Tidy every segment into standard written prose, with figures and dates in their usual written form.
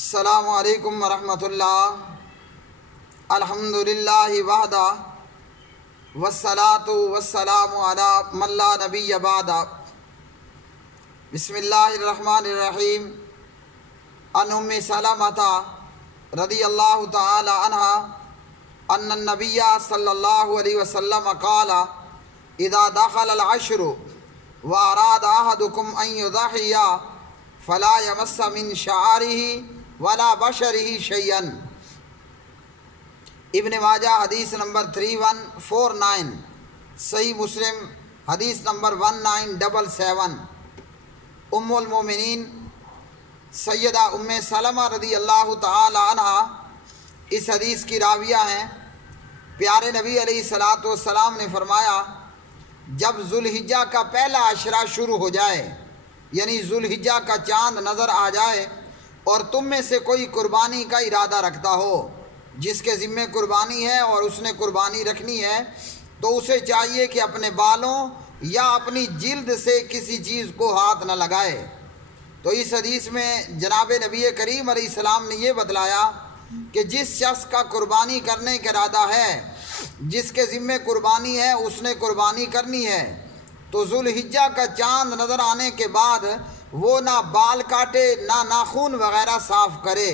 السلام علیکم ورحمۃ اللہ. الحمدللہ وحدہ والصلاة والسلام علی من لا نبی بعدہ. بسم اللہ الرحمن الرحیم. عن ام سلمۃ رضی اللہ تعالی عنہا ان النبی صلی اللہ علیہ وسلم قال اذا دخل العشر واراد احدکم ان یضحی فلا یمس من شعارہ ولا بشرہ شیئا. ابن ماجہ حدیث نمبر 3149. صحیح مسلم حدیث نمبر 1977. ام المومنین سیدہ ام سلمہ رضی اللہ تعالی عنہ اس حدیث کی راویہ ہیں. پیارے نبی علیہ الصلاۃ والسلام نے فرمایا جب ذوالحجہ کا پہلا عشرہ شروع ہو جائے، یعنی ذوالحجہ کا چاند نظر آ جائے اور تم میں سے کوئی قربانی کا ارادہ رکھتا ہو، جس کے ذمے قربانی ہے اور اس نے قربانی رکھنی ہے، تو اسے چاہیے کہ اپنے بالوں یا اپنی جلد سے کسی چیز کو ہاتھ نہ لگائے. تو اس حدیث میں جناب نبی کریم علیہ السلام نے یہ بتلایا کہ جس شخص کا قربانی کرنے کا ارادہ ہے، جس کے ذمے قربانی ہے، اس نے قربانی کرنی ہے. تو ذوالحجہ کا چاند نظر آنے کے بعد وہ نہ بال کاٹے نہ ناخن وغیرہ صاف کرے.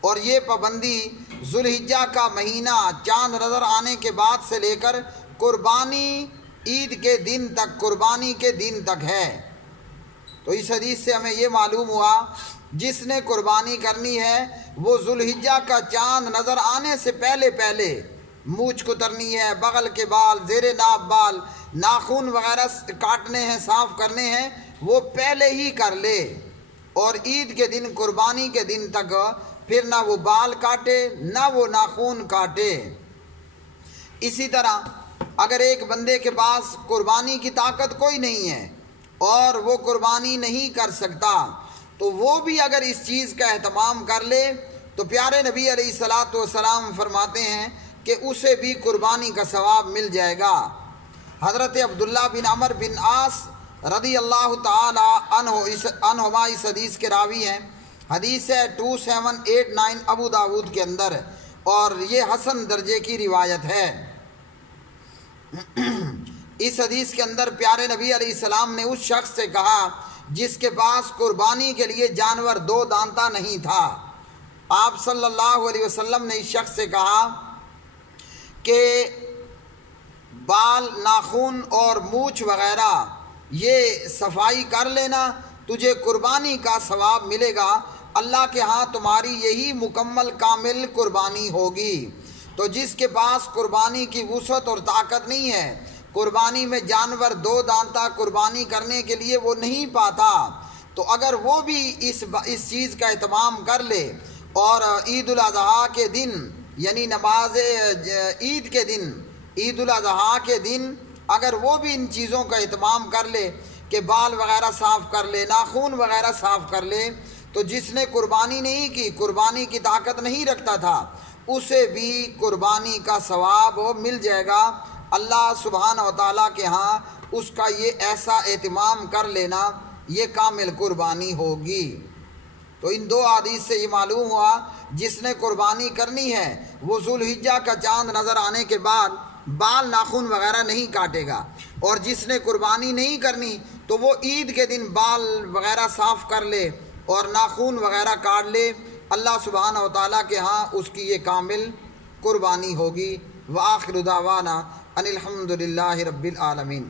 اور یہ پابندی ذوالحجہ کا مہینہ چاند نظر آنے کے بعد سے لے کر قربانی عید کے دن تک، قربانی کے دن تک ہے. تو اس حدیث سے ہمیں یہ معلوم ہوا جس نے قربانی کرنی ہے وہ ذوالحجہ کا چاند نظر آنے سے پہلے مونچھ کترنی ہے، بغل کے بال، زیر ناف بال، ناخن وغیرہ کاٹنے ہیں، صاف کرنے ہیں، وہ پہلے ہی کر لے. اور عید کے دن، قربانی کے دن تک پھر نہ وہ بال کاٹے نہ وہ ناخن کاٹے. اسی طرح اگر ایک بندے کے پاس قربانی کی طاقت کوئی نہیں ہے اور وہ قربانی نہیں کر سکتا، تو وہ بھی اگر اس چیز کا اہتمام کر لے تو پیارے نبی علیہ الصلاۃ والسلام فرماتے ہیں کہ اسے بھی قربانی کا ثواب مل جائے گا. حضرت عبداللہ بن عمر بن عاص رضی اللہ تعالی عنہما اس حدیث کے راوی ہیں. حدیث ہے 2789 ابو داود کے اندر، اور یہ حسن درجے کی روایت ہے. اس حدیث کے اندر پیارے نبی علیہ السلام نے اس شخص سے کہا جس کے پاس قربانی کے لیے جانور دو دانتا نہیں تھا. آپ صلی اللہ علیہ وسلم نے اس شخص سے کہا کہ بال، ناخن اور مونچھ وغیرہ یہ صفائی کر لینا، تجھے قربانی کا ثواب ملے گا. اللہ کے ہاں تمہاری یہی مکمل کامل قربانی ہوگی. تو جس کے پاس قربانی کی وسعت اور طاقت نہیں ہے، قربانی میں جانور دو دانتا قربانی کرنے کے لیے وہ نہیں پاتا، تو اگر وہ بھی اس چیز کا اہتمام کر لے اور عید الاضحیٰ کے دن، یعنی نماز عید کے دن، عید الاضحیٰ کے دن اگر وہ بھی ان چیزوں کا اہتمام کر لے کہ بال وغیرہ صاف کر لے، ناخن وغیرہ صاف کر لے، تو جس نے قربانی نہیں کی، قربانی کی طاقت نہیں رکھتا تھا، اسے بھی قربانی کا ثواب مل جائے گا. اللہ سبحانہ و تعالیٰ کے ہاں اس کا یہ ایسا اہتمام کر لینا یہ کامل قربانی ہوگی. تو ان دو حدیث سے یہ معلوم ہوا جس نے قربانی کرنی ہے وہ ذوالحجہ کا چاند نظر آنے کے بعد بال، ناخن وغیرہ نہیں کاٹے گا، اور جس نے قربانی نہیں کرنی تو وہ عید کے دن بال وغیرہ صاف کر لے اور ناخن وغیرہ کاٹ لے. اللہ سبحانہ و تعالیٰ کے ہاں اس کی یہ کامل قربانی ہوگی. وآخر دعوانا ان الحمدللہ رب العالمین.